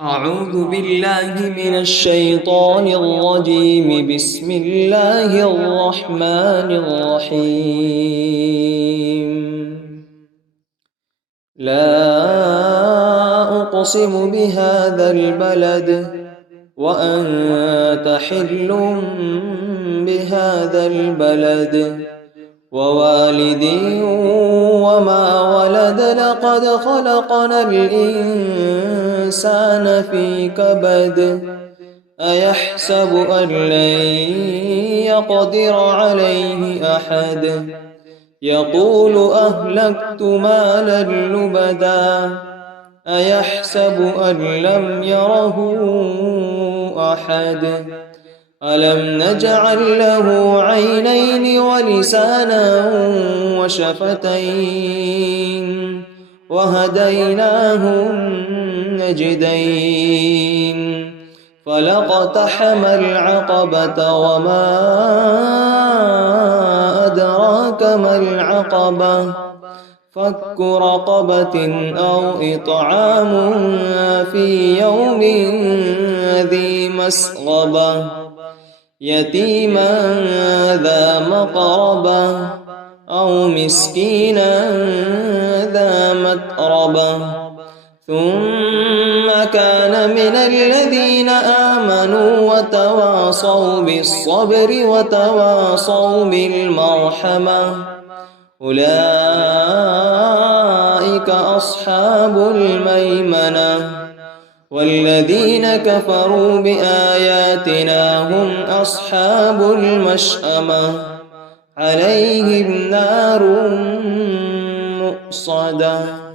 أعوذ بالله من الشيطان الرجيم. بسم الله الرحمن الرحيم. لا أقسم بهذا البلد وأنت حل بهذا البلد ووالد وما ولد. لقد خلقنا الإنسان في كبد. أيحسب أن لن يقدر عليه أحد. يقول أهلكت مالا لبدا. أيحسب أن لم يره أحد. ألم نجعل له عينين ولسانا وشفتين وهديناه النجدين. فلاقتحم العقبة وما أدراك ما العقبة. فك رقبة أو إطعام في يوم ذي مسغبة يتيما ذا مقربة أو مسكينا ذا متربة. ثم كان من الذين آمنوا وتواصوا بالصبر وتواصوا بالمرحمة. أولئك أصحاب الميمنة. والذين كفروا بآياتنا هم أصحاب المشأمة. عليهم نار مؤصدة.